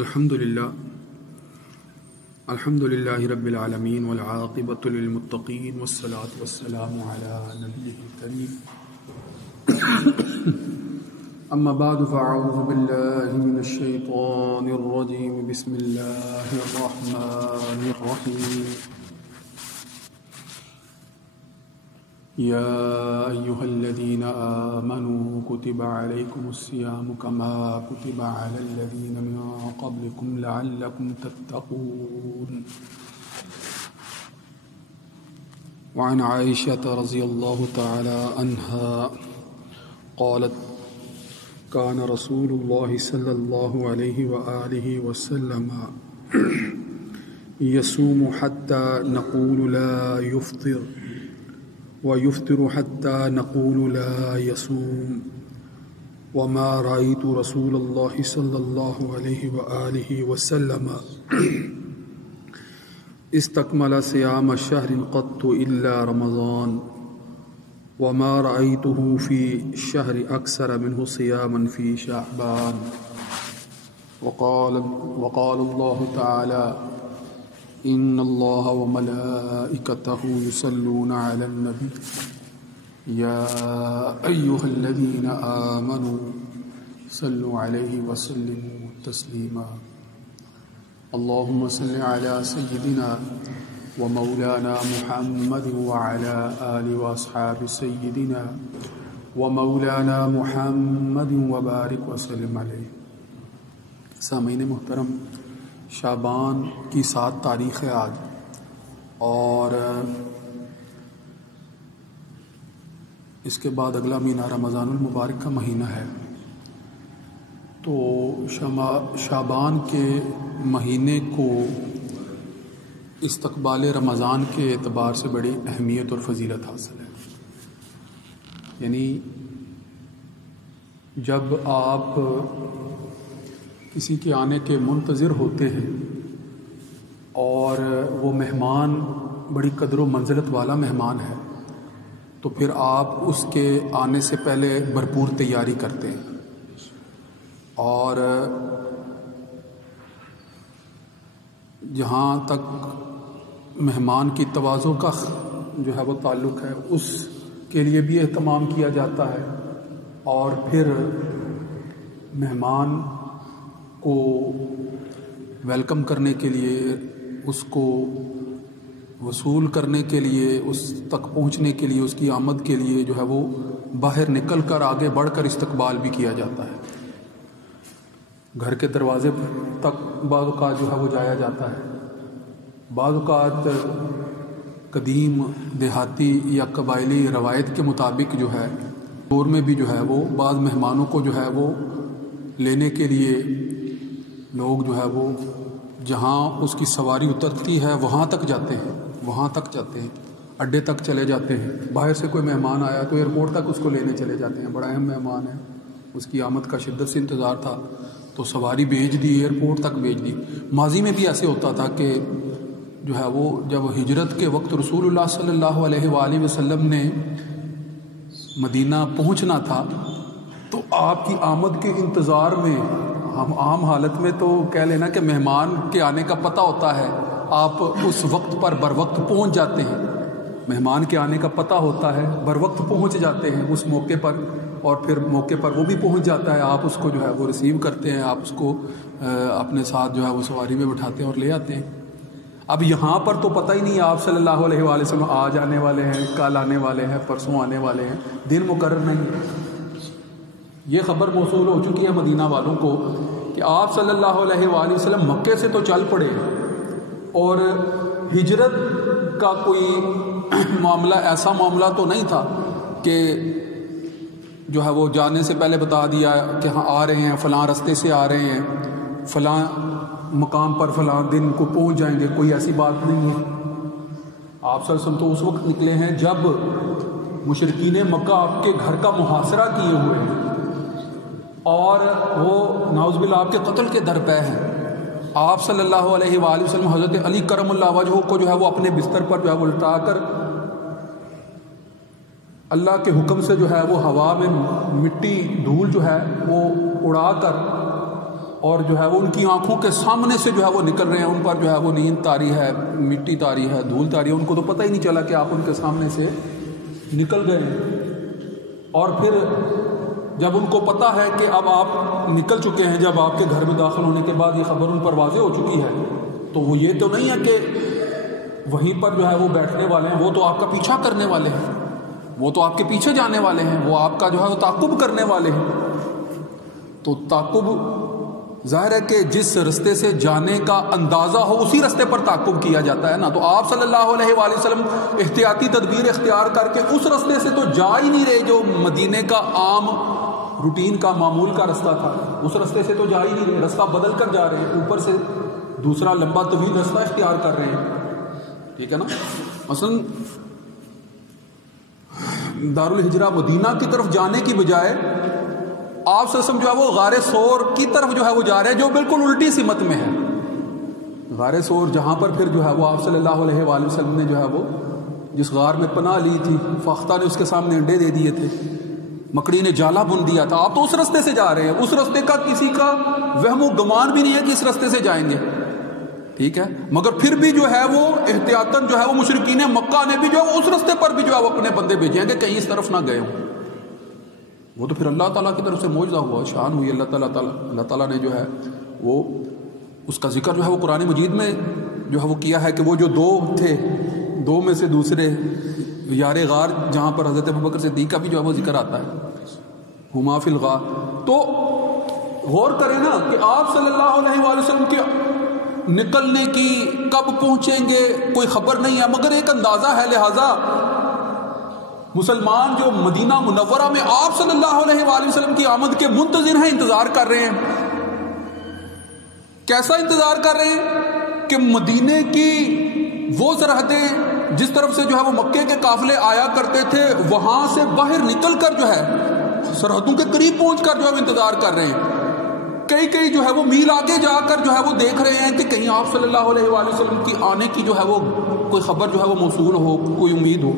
الحمد للہ رب العالمین والعاقبۃ للمتقین والصلاة والسلام علی نبیہ الکریم اما بعد فاعوذ باللہ من الشیطان الرجیم بسم اللہ الرحمن الرحیم یا ایہا الذین آمنوا کتب علیکم الصیام کما کتب علی الذین من قبلکم لعلکم تتقون وعن عائشة رضی اللہ تعالی عنہا قالت كان رسول الله صلى الله عليه وآله وسلم يصوم حتى نقول لا يفطر ويفطر حتى نقول لا يصوم وما رأيت رسول الله صلى الله عليه وآله وسلم استكمل صيام شهر قط إلا رمضان وما رأيته في الشهر أكثر منه صياما في شعبان وقال الله تعالى إن الله وملائكته يصلون على النبي يا أيها الذين آمنوا صلوا عليه وسلموا تسليما اللهم صل على سيدنا ومولانا محمد وعلى آل وأصحاب سيدنا ومولانا محمد وبارك وسلم علیہ. سامعین محترم، شعبان کی 7 تاریخ ہے آج، اور اس کے بعد اگلا مہینہ رمضان المبارک کا مہینہ ہے. تو شعبان کے مہینے کو استقبال رمضان کے اعتبار سے بڑی اہمیت اور فضیلت حاصل ہے. یعنی جب آپ کسی کے آنے کے منتظر ہوتے ہیں اور وہ مہمان بڑی قدر و منزلت والا مہمان ہے، تو پھر آپ اس کے آنے سے پہلے بھرپور تیاری کرتے ہیں، اور جہاں تک مہمان کی تواضع کا جو ہے وہ تعلق ہے، اس کے لیے بھی اہتمام کیا جاتا ہے، اور پھر مہمان کو ویلکم کرنے کے لیے، اس کو وصول کرنے کے لیے، اس تک پہنچنے کے لیے، اس کی آمد کے لیے جو ہے وہ باہر نکل کر آگے بڑھ کر استقبال بھی کیا جاتا ہے. گھر کے دروازے تک بعض اوقات جو ہے وہ جایا جاتا ہے. بعض اوقات قدیم دیہاتی یا قبائلی روایت کے مطابق جو ہے دور میں بھی جو ہے وہ بعض مہمانوں کو جو ہے وہ لینے کے لیے لوگ جو ہے وہ جہاں اس کی سواری اترتی ہے وہاں تک جاتے ہیں، اڈے تک چلے جاتے ہیں. باہر سے کوئی مہمان آیا تو ایئرپورٹ تک اس کو لینے چلے جاتے ہیں. بڑا اہم مہمان ہے، اس کی آمد کا شدت سے انتظار تھا، تو سواری بھیج دی، ایئرپورٹ تک بھیج دی. ماضی میں بھی ایسے ہوتا تھا کہ جو ہے وہ جب ہجرت کے وقت رسول اللہ صلی اللہ علیہ وآلہ وسلم نے مدینہ پہنچنا تھا، تو آپ کی آمد کے انتظار میں ہم عام حالت میں تو کہہ لینا کہ مہمان کے آنے کا پتہ ہوتا ہے، آپ اس وقت پر بر وقت پہنچ جاتے ہیں. مہمان کے آنے کا پتہ ہوتا ہے، بر وقت پہنچ جاتے ہیں اس موقع پر، اور پھر موقع پر وہ بھی پہنچ جاتا ہے. آپ اس کو جو ہے وہ ریسیو کرتے ہیں، آپ اس کو اپنے ساتھ جو ہے وہ سواری میں بٹھاتے ہیں اور لے آتے ہیں. اب یہاں پر تو پتہ ہی نہیں آپ صلی اللہ علیہ وآلہ وسلم آج آنے والے ہیں، کل آنے والے ہیں، پرسوں آنے والے ہیں، دن مقرر نہیں. یہ خبر موصول ہو چکی ہے مدینہ والوں کو کہ آپ صلی اللہ علیہ وآلہ وسلم مکے سے تو چل پڑے، اور ہجرت کا کوئی معاملہ ایسا معاملہ تو نہیں تھا کہ جو ہے وہ جانے سے پہلے بتا دیا کہ ہاں آ رہے ہیں، فلاں رستے سے آ رہے ہیں، فلاں مقام پر فلاں دن کو پہنچ جائیں گے. کوئی ایسی بات نہیں ہے. آپ صلی اللہ علیہ وسلم تو اس وقت نکلے ہیں جب مشرکین مکہ آپ کے گھر کا محاصرہ کیے ہوئے ہیں، اور وہ نعوذ باللہ آپ کے قتل کے در پہ ہیں. آپ صلی اللہ علیہ وآلہ وسلم حضرت علی کرم اللہ وجہہ کو جو ہے وہ اپنے بستر پر جو ہے وہ لٹا کر اللہ کے حکم سے جو ہے وہ ہوا میں مٹی دھول جو ہے وہ اڑا کر اور جو ہے وہ ان کی آنکھوں کے سامنے سے جو ہے وہ نکل رہے ہیں، ان پر جو ہے وہ نیند طاری ہے، مٹی طاری ہے، دھول طاری ہے، ان کو تو پتہ ہی نہیں چلا کہ آپ ان کے سامنے سے نکل گئے ہیں۔ اور پھر جب ان کو پتہ ہے کہ اب آپ نکل چکے ہیں، جب آپ کے گھر میں داخل ہونے کے بعد یہ خبر ان پر واضح ہو چکی ہے، تو وہ یہ تو نہیں ہے کہ وہیں پر جو ہے وہ بیٹھنے والے ہیں، وہ تو آپ کا پیچھا کرنے والے ہیں، وہ تو آپ کے پیچھے جانے والے ہیں، وہ آپ کا جو ہے وہ تعقب کرنے والے ہیں۔ تو تعقب ظاہر ہے کہ جس رستے سے جانے کا اندازہ ہو اسی رستے پر تعقب کیا جاتا ہے نا۔ تو آپ صلی اللہ علیہ وآلہ وسلم احتیاطی تدبیر اختیار کر کے اس رستے سے تو جا ہی نہیں رہے جو مدینے کا عام روٹین کا معمول کا رستہ تھا، اس رستے سے تو جا ہی نہیں رہے، رستہ بدل کر جا رہے ہیں، اوپر سے دوسرا لمبا طویل رستہ اختیار کر رہے ہیں، ٹھیک ہے نا۔ مثلا دارالہجرہ مدینہ کی طرف جانے کی بجائے آپ صلی اللہ علیہ وسلم جو ہے وہ غار ثور کی طرف جو ہے وہ جا رہے ہیں، جو بالکل الٹی سمت میں ہے۔ غار ثور جہاں پر پھر جو ہے وہ آپ صلی اللہ علیہ وآلہ وسلم نے جو ہے وہ جس غار میں پناہ لی تھی، فاختہ نے اس کے سامنے انڈے دے دیے تھے، مکڑی نے جالا بن دیا تھا، آپ تو اس رستے سے جا رہے ہیں، اس رستے کا کسی کا وہم و گمان بھی نہیں ہے کہ اس رستے سے جائیں گے، ٹھیک ہے، مگر پھر بھی جو ہے وہ احتیاطاً جو ہے وہ مشرکین مکہ نے بھی جو ہے وہ اس رستے پر بھی جو ہے وہ اپنے بندے بھیجیں گے کہیں اس طرف نہ گئے ہوں۔ وہ تو پھر اللہ تعالیٰ کی طرف سے معجزہ ہوا، شان ہوئی، اللہ تعالیٰ نے جو ہے وہ اس کا ذکر جو ہے وہ قرآن مجید میں جو ہے وہ کیا ہے کہ وہ جو دو تھے، دو میں سے دوسرے یار غار جہاں پر حضرت ابوبکر صدیق کا بھی جو ہے وہ ذکر آتا ہے، ہما فی الغار۔ تو غور کریں نا کہ آپ صلی اللہ علیہ وآلہ وسلم کے نکلنے کی کب پہنچیں گے کوئی خبر نہیں ہے، مگر ایک اندازہ ہے، لہٰذا مسلمان جو مدینہ منورہ میں آپ صلی اللہ علیہ وآلہ وسلم کی آمد کے منتظر ہیں، انتظار کر رہے ہیں۔ کیسا انتظار کر رہے ہیں کہ مدینے کی وہ سرحدیں جس طرف سے جو ہے وہ مکے کے قافلے آیا کرتے تھے، وہاں سے باہر نکل کر جو ہے سرحدوں کے قریب پہنچ کر جو ہے وہ انتظار کر رہے ہیں۔ کئی جو ہے وہ میل آگے جا کر جو ہے وہ دیکھ رہے ہیں کہ کہیں آپ صلی اللہ علیہ وآلہ وسلم کی آنے کی جو ہے وہ کوئی خبر جو ہے وہ موصول ہو، کوئی امید ہو۔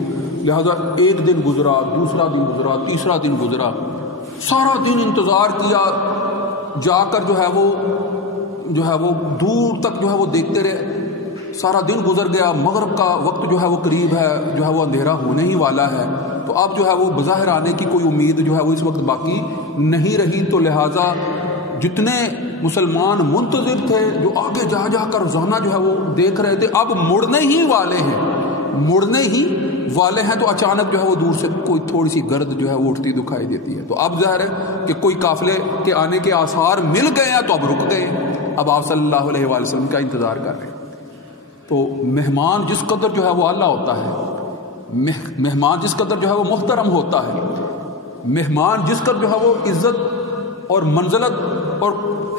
لہذا ایک دن گزرا، دوسرا دن گزرا، تیسرا دن گزرا، سارا دن انتظار کیا، جا کر جو ہے وہ دور تک جو ہے وہ دیکھتے رہے، سارا دن گزر گیا، مغرب کا وقت جو ہے وہ قریب ہے، جو ہے وہ اندھیرا ہونے ہی والا ہے، تو اب جو ہے وہ بظاہر آنے کی کوئی امید جو ہے وہ اس وقت باقی نہیں رہی۔ تو لہٰذا جتنے مسلمان منتظر تھے جو آگے جا جا کر روزانہ جو ہے وہ دیکھ رہے تھے، اب مڑنے ہی والے ہیں، تو اچانک جو ہے وہ دور سے کوئی تھوڑی سی گرد جو ہے وہ اٹھتی دکھائی دیتی ہے۔ تو اب ظاہر ہے کہ کوئی قافلے کے آنے کے آثار مل گئے ہیں، تو اب رک گئے، اب آپ صلی اللہ علیہ وآلہ وسلم کا انتظار کر رہے ہیں۔ تو مہمان جس قدر جو ہے وہ اعلیٰ ہوتا ہے، مہمان جس قدر جو ہے وہ محترم ہوتا ہے، مہمان جس قدر جو ہے وہ عزت اور منزلت اور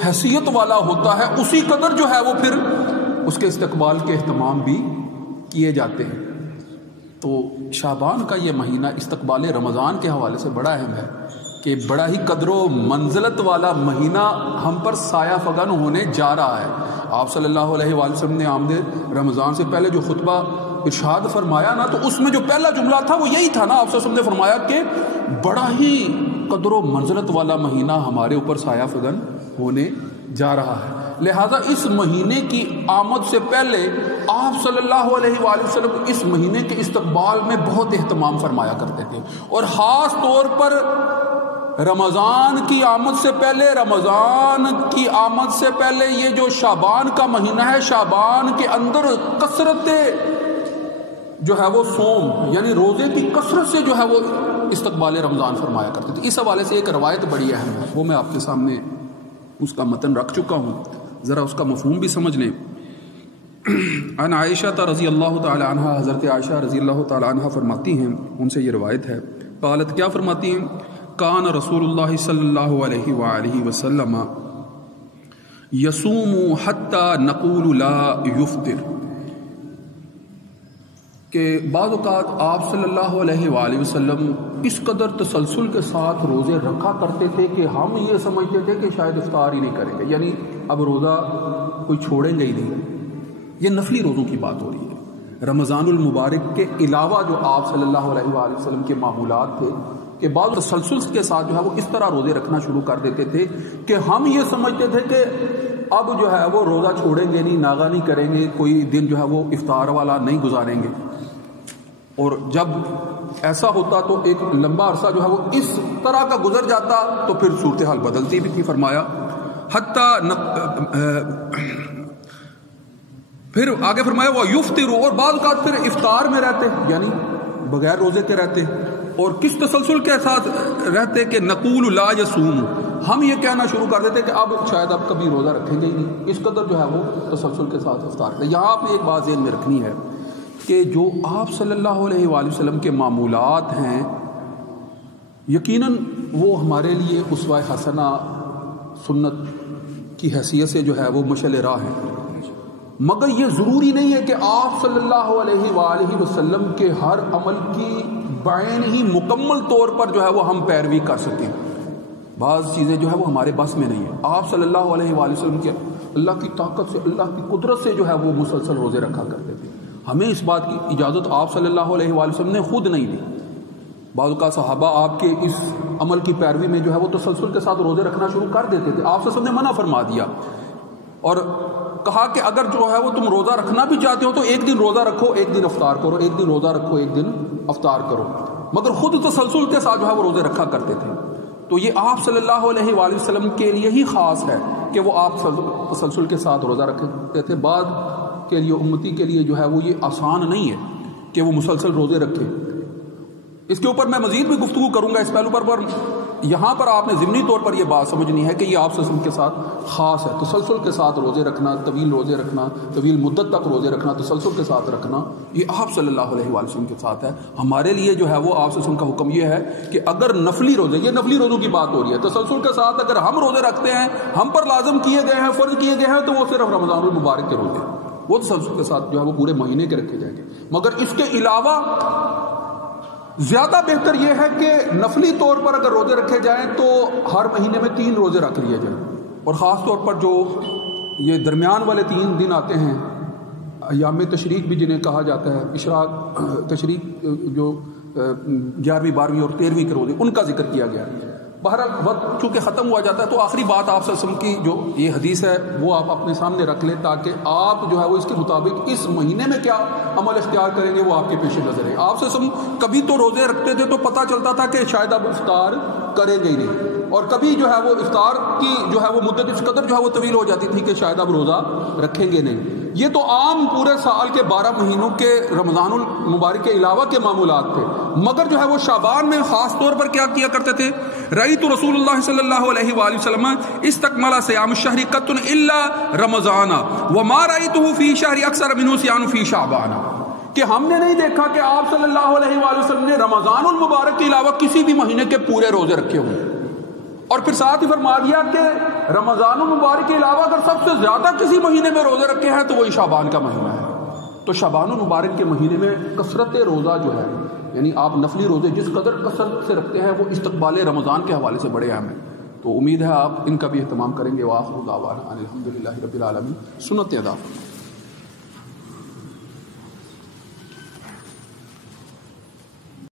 حیثیت والا ہوتا ہے، اسی قدر جو ہے وہ پھر اس کے استقبال کے اہتمام بھی کیے جاتے ہیں۔ تو شعبان کا یہ مہینہ استقبال رمضان کے حوالے سے بڑا اہم ہے کہ بڑا ہی قدر و منزلت والا مہینہ ہم پر سایہ فگن ہونے جا رہا ہے۔ آپ صلی اللہ علیہ وآلہ وسلم نے آمد رمضان سے پہلے جو خطبہ ارشاد فرمایا نا، تو اس میں جو پہلا جملہ تھا وہ یہی تھا نا، آپ صلی اللہ علیہ وسلم نے فرمایا کہ بڑا ہی قدر و منزلت والا مہینہ ہمارے اوپر سایہ فگن ہونے جا رہا ہے۔ لہٰذا اس مہینے کی آمد سے پہلے آپ صلی اللہ علیہ وآلہ وسلم اس مہینے کے استقبال میں بہت اہتمام فرمایا کرتے تھے، اور خاص طور پر رمضان کی آمد سے پہلے یہ جو شعبان کا مہینہ ہے، شعبان کے اندر کثرت جو ہے وہ صوم یعنی روزے کی کثرت سے جو ہے وہ استقبال رمضان فرمایا کرتے تھے۔ اس حوالے سے ایک روایت بڑی اہم ہے، وہ میں آپ کے سامنے اس کا متن رکھ چکا ہوں، ذرا اس کا مفہوم بھی سمجھ لیں۔ عن عائشہ رضی اللہ تعالی عنہ، حضرت عائشہ رضی اللہ تعالی عنہ فرماتی ہیں، ان سے یہ روایت ہے، قالت، کیا فرماتی ہیں، کان رسول اللہ صلی اللہ علیہ وآلہ وسلم یصوم حتی نقول لا یفطر، کہ بعض اوقات آپ صلی اللہ علیہ وآلہ وسلم اس قدر تسلسل کے ساتھ روزے رکھا کرتے تھے کہ ہم یہ سمجھتے تھے کہ شاید افطار ہی نہیں کریں گے، یعنی اب روزہ کوئی چھوڑیں گے ہی نہیں۔ یہ نفلی روزوں کی بات ہو رہی ہے، رمضان المبارک کے علاوہ جو آپ صلی اللہ علیہ وآلہ وسلم کے معمولات تھے کہ کہ بعض تسلسل کے ساتھ جو ہے وہ اس طرح روزے رکھنا شروع کر دیتے تھے کہ ہم یہ سمجھتے تھے کہ اب جو ہے وہ روزہ چھوڑیں گے نہیں، ناغہ نہیں کریں گے، کوئی دن جو ہے وہ افطار والا نہیں گزاریں گے. اور جب ایسا ہوتا تو ایک لمبا عرصہ جو ہے وہ اس طرح کا گزر جاتا تو پھر صورتحال بدلتی بھی تھی. فرمایا پھر آگے فرمایا وہ یفطر، اور بعض اوقات پھر افطار میں رہتے، یعنی بغیر روزے کے رہتے. اور کس تسلسل کے ساتھ رہتے کہ نقول لا یصوم، ہم یہ کہنا شروع کر دیتے کہ اب شاید اب کبھی روزہ رکھیں گے ہی نہیں. اس قدر جو ہے وہ تسلسل کے ساتھ افطار کرتے. یہاں آپ نے ایک بات ذہن میں رکھنی ہے کہ جو آپ صلی اللہ علیہ وآلہ وسلم کے معمولات ہیں یقیناً وہ ہمارے لیے اسوہ حسنہ سنت کی حیثیت سے جو ہے وہ مشعل راہ ہے، مگر یہ ضروری نہیں ہے کہ آپ صلی اللہ علیہ وآلہ وسلم کے ہر عمل کی بعین ہی مکمل طور پر جو ہے وہ ہم پیروی کر سکیں. بعض چیزیں جو ہے وہ ہمارے بس میں نہیں ہیں. آپ صلی اللہ علیہ وآلہ وسلم کے اللہ کی طاقت سے، اللہ کی قدرت سے جو ہے وہ مسلسل روزے رکھا کرتے تھے. ہمیں اس بات کی اجازت آپ صلی اللہ علیہ وآلہ وسلم نے خود نہیں دی. بعض کا صحابہ آپ کے اس عمل کی پیروی میں جو ہے وہ تسلسل کے ساتھ روزے رکھنا شروع کر دیتے تھے. آپ صلی اللہ علیہ وسلم نے منع فرما دیا اور کہا کہ اگر جو ہے وہ تم روزہ رکھنا بھی چاہتے ہو تو ایک دن روزہ رکھو، ایک دن افطار کرو، ایک دن روزہ رکھو، ایک دن افطار کرو. مگر خود تسلسل کے ساتھ جو ہے وہ روزے رکھا کرتے تھے. تو یہ آپ صلی اللہ علیہ وآلہ وسلم کے لیے ہی خاص ہے کہ وہ آپ تسلسل کے ساتھ روزہ رکھتے تھے. بعد کے لیے امتی کے لیے جو ہے وہ یہ آسان نہیں ہے کہ وہ مسلسل روزے رکھے. اس کے اوپر میں مزید بھی گفتگو کروں گا اس پہلو پر یہاں پر آپ نے ضمنی طور پر یہ بات سمجھنی ہے کہ یہ آپ صلی اللہ علیہ وسلم کے ساتھ خاص ہے. تسلسل کے ساتھ روزے رکھنا، طویل روزے رکھنا، طویل مدت تک روزے رکھنا، تسلسل کے ساتھ رکھنا، یہ آپ صلی اللہ علیہ وآلہ وسلم کے ساتھ ہے. ہمارے لیے جو ہے وہ آپ صلی اللہ علیہ وسلم کا حکم یہ ہے کہ اگر نفلی روزے، یہ نفلی روزوں کی بات ہو رہی ہے، تسلسل کے ساتھ اگر ہم روزے رکھتے ہیں، ہم پر لازم کیے گئے ہیں، فرض کیے گئے ہیں، تو وہ صرف رمضان المبارک کے روزے، وہ تسلسل کے ساتھ جو ہے وہ پورے مہینے کے رکھے جائیں گے. مگر اس کے علاوہ زیادہ بہتر یہ ہے کہ نفلی طور پر اگر روزے رکھے جائیں تو ہر مہینے میں 3 روزے رکھ لیے جائیں. اور خاص طور پر جو یہ درمیان والے 3 دن آتے ہیں، ایام تشریق بھی جنہیں کہا جاتا ہے، اشراق تشریق جو 11ویں 12ویں اور 13ویں کے روزے، ان کا ذکر کیا گیا ہے. بہرحال وقت چونکہ ختم ہوا جاتا ہے تو آخری بات آپ صلی اللہ علیہ وسلم کی جو یہ حدیث ہے وہ آپ اپنے سامنے رکھ لیں تاکہ آپ جو ہے وہ اس کے مطابق اس مہینے میں کیا عمل اختیار کریں گے وہ آپ کے پیش نظر ہے. آپ صلی اللہ علیہ وسلم کبھی تو روزے رکھتے تھے تو پتہ چلتا تھا کہ شاید اب افطار کریں گے ہی نہیں، اور کبھی جو ہے وہ افطار کی جو ہے وہ مدت اس قدر جو ہے وہ طویل ہو جاتی تھی کہ شاید اب روزہ رکھیں گے نہیں. یہ تو عام پورے سال کے 12 مہینوں کے رمضان المبارک کے علاوہ کے معمولات تھے. مگر جو ہے وہ شعبان میں خاص طور پر کیا کیا کرتے تھے؟ رأیت رسول اللہ صلی اللہ علیہ وآلہ وسلم استکمل صیام الشہر قط الا رمضان وما رأیتہ فی شہر اکثر منہ صیام فی شعبان، کہ ہم نے نہیں دیکھا کہ آپ صلی اللہ علیہ وآلہ وسلم نے رمضان المبارک کے علاوہ کسی بھی مہینے کے پورے روزے رکھے ہوئے. اور پھر ساتھ ہی فرما دیا کہ رمضان المبارک کے علاوہ اگر سب سے زیادہ کسی مہینے میں روزے رکھے ہیں تو وہی شعبان کا مہینہ ہے. تو شعبان المبارک کے مہینے میں کثرت روزہ جو ہے، یعنی آپ نفلی روزے جس قدر کثرت سے رکھتے ہیں وہ استقبال رمضان کے حوالے سے بڑے اہم ہیں. تو امید ہے آپ ان کا بھی اہتمام کریں گے. وآخر دعوانا ان الحمد للہ رب العالمین. سنت ادا.